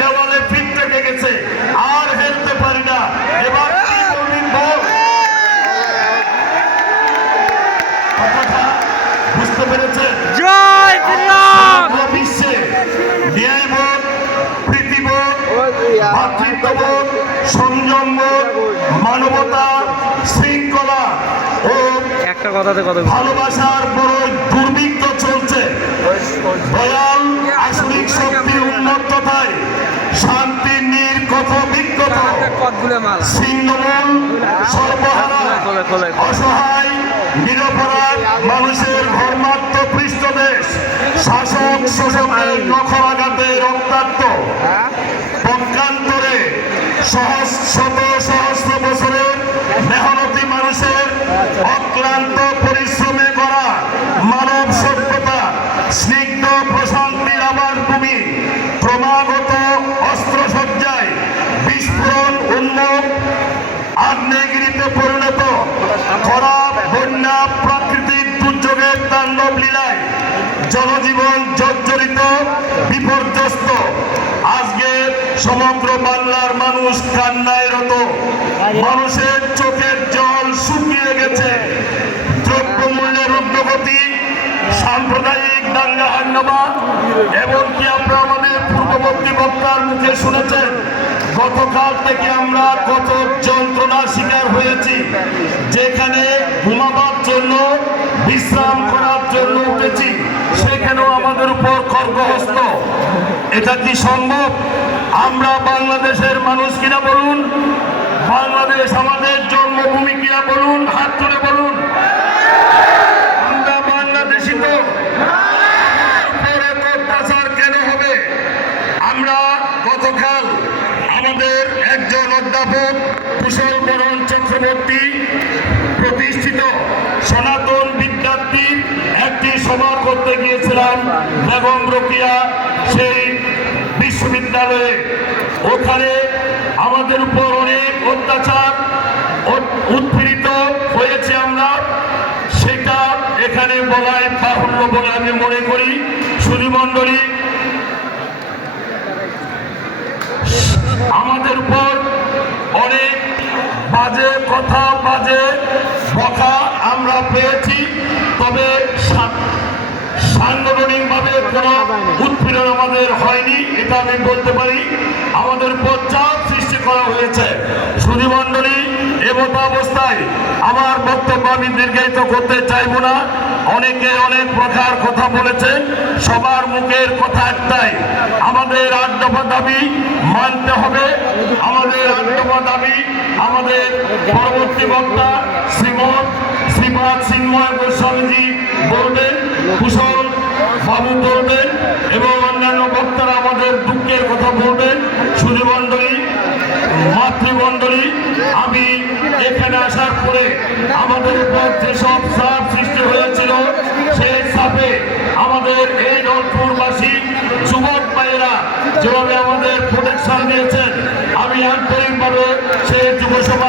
দেওয়ালে ফিট থেকে আর হেলতে পারি না। এবার বুঝতে পেরেছে জয় বিশ্বে ন্যায়বোধ মানবতা শৃঙ্খলা ও একটা কথাতে কথা ভালোবাসার বড় দুর্ভিক্ষ চলছে। দয়াল শান্তির নীর কত বিক্ষত ছিন্নমূল সর্বহারা। অসহায় নিরপরাধ মানুষের ধর্মাত্ম পৃষ্ঠদেশ। শাসক শোষকের নখরাঘাতে রক্তাক্ত। পক্ষান্তরে সহস শত সহস্র বছরের মেহনতি মানুষের অক্লান্ত ক্রমাগত অস্ত্রসজ্জায় বিস্ফোরণ উন্মুখ আগ্নেয়গিরিতে পরিণত। খরা বন্যা, প্রাকৃতিক দুর্যোগের তাণ্ডব লীলায় জনজীবন জর্জরিত, বিপর্যস্ত। আজকে সমগ্র বাংলার মানুষ কান্নায় রত। মানুষের চোখের এমনকি আপনারা আমাদের পূর্ববর্তী বক্তার মুখে শুনেছেন, গতকাল থেকে আমরা কত যন্ত্রণার শিকার হয়েছি। যেখানে ঘুমাবার জন্য, বিশ্রাম করার জন্য উঠেছি, সেখানেও আমাদের উপর খর্গহস্ত এটা কি সম্ভব? আমরা বাংলাদেশের মানুষ কিনা বলুন? বাংলাদেশ আমাদের জন্মভূমি কিনা বলুন? হাত তুলে বলুন আমরা বাংলাদেশি তো উপর এত অত্যাচার কেন হবে আমরা গতকাল আমাদের একজন অধ্যাপক কুশল বরণ চক্রবর্তী প্রতিষ্ঠিত সনাতন বিদ্যার্থী একটি সভা করতে গিয়েছিলাম বেগম রকিয়া সেই বিশ্ববিদ্যালয়ে। ওখানে আমাদের উপর অনেক অত্যাচার উৎপীড়িত হয়েছে আমরা। সেটা এখানে বলাই বাহুল্য বলে আমি মনে করি। সুধীমণ্ডলী আমাদের উপর অনেক বাজে কথা, বাজে বকা আমরা পেয়েছি, তবে সাংগঠনিকভাবে কোনো উৎপীড়ন আমাদের হয়নি, এটা আমি বলতে পারি। আমাদের পর্যায় সৃষ্টি করা হয়েছে। সুধীমণ্ডলী এমত অবস্থায় আমার বক্তব্য আমি দীর্ঘায়িত করতে চাইব না। অনেকে অনেক প্রকার কথা বলেছেন, সবার মুখের কথা একটাই, আমাদের আট দফা দাবি মানতে হবে। আমাদের আট দফা দাবি আমাদের পরবর্তী বক্তা শ্রীমৎ শ্রীপাদ সিংময় গোস্বামীজি বলবেন, কুশল বাবু বলবেন এবং অন্যান্য বক্তারা বিচার করে আমাদের উপর যেসব চাপ সৃষ্টি হয়েছিল, সেই চাপে আমাদের এই রংপুরবাসী যুবক ভাইয়েরা যেভাবে আমাদের প্রোটেকশন দিয়েছেন, আমি আন্তরিকভাবে সেই যুব সমাজ